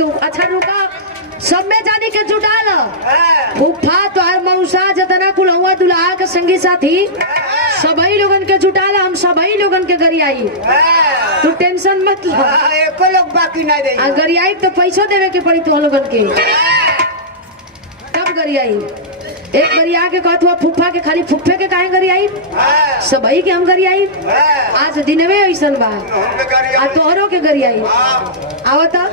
के अच्छा रुका सब में जानी के जुटाल फूफा तोहर मौसा जतना कुल हुआ दुल्हा के संगी साथी सभी लोगन के जुटाल हम सभी लोगन के गरियाई तू टेंशन मत लो एको लोग बाकी नहीं रही गरियाई तो पैसों देवे के पड़ी तो लोगन के कब गरियाई एक गरिया के कहत हुआ फूफा के खाली फूफे के काहे गरियाई सभी के हम गरियाई आज दिनवे ऐसन बा आ तोहरों के गरियाई आवता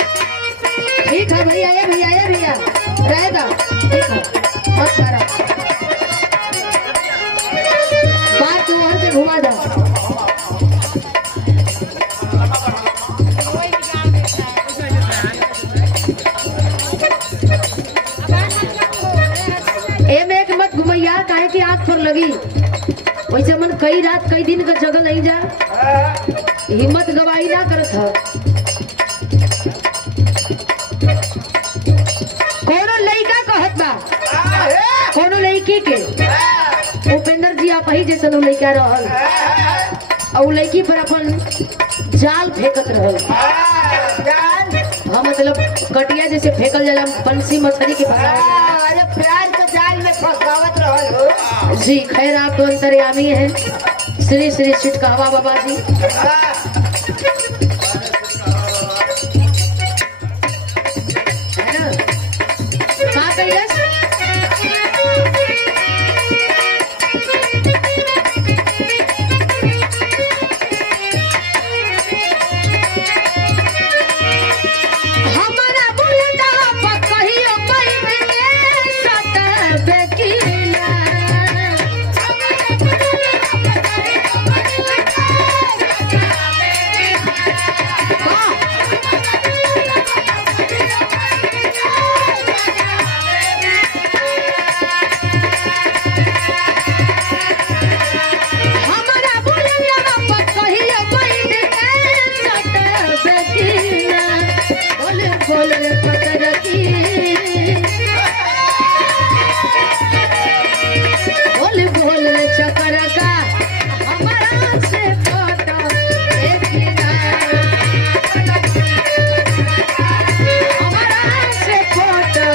ठीक है भैया ये भैया रहेगा बहुत सारा बात तू और से घुमा दो एक मत घुमैया काहे की आँख पर लगी वैसे मन कई रात कई दिन का जगह नहीं जा हिम्मत गवाही ना करत है कोनो लड़का कहत बा कोनो लड़की के उपेंद्र जी आप ही जैसे लड़का रहल और लड़की पर अपन जाल फेंकत रहल हाँ मतलब कटिया जैसे फेंकल जाला बंसी मछली के अरे प्यार के जाल में फंसावत रहल हो जी खैर आप तो अंतर्यामी हैं श्री श्री चिटकावा बाबा जी है ना कहाँ कैलस हमारा बुलटा पकहियो कोई सत बेकीना हमारा बुलटा पकहियो कोई सत बेकीना बोले बोले पतर की बोले बोले चक्कर का हमारा से फोटो देखना हमारा से फोटो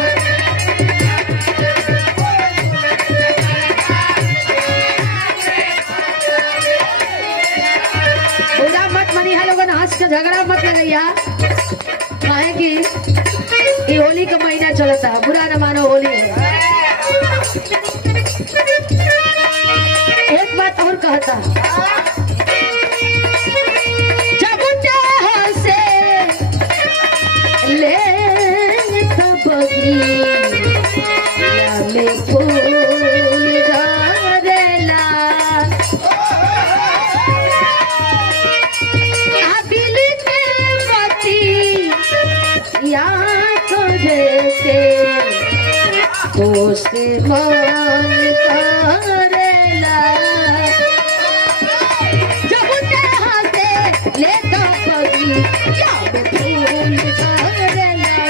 बुरा मत मनी लोगन हंस के झगड़ा मत लगैया काहे कि ये होली का महीना चलता है बुरा न मानो होली है एक बात और कहता जब चाह से ले में फूल झरेला दिल के बती या जैसे दोस्त मान करेला जब चाह से लेता पगी या में फूल झरेला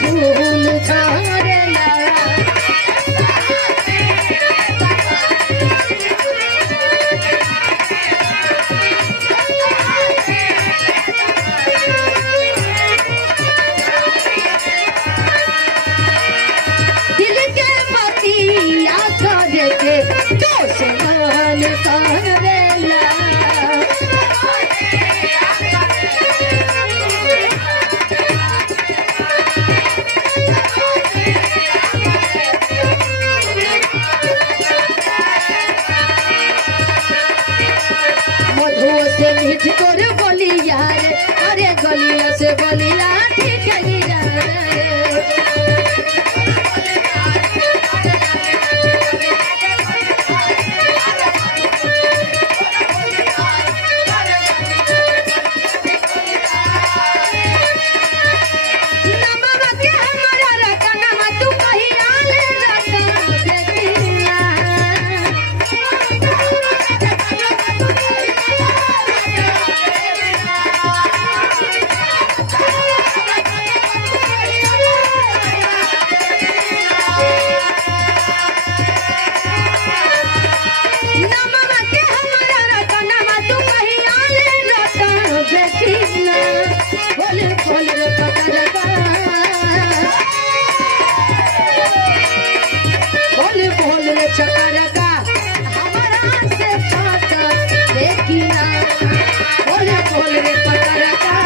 फूल झरेला केहू से मीठ तोरे बोलिया रे अरे गलिया से गलिया ठीक गिरा रे नमवा के हमरा रतनमा तू कहिया ले रतन देखिया नमवा के हमरा रतनमा तू कहिया ले रतन देखिया बोल बोल रे पतरका बोल बोल रे चकरका हमरा से बात देखिया बोल बोल रे पतरका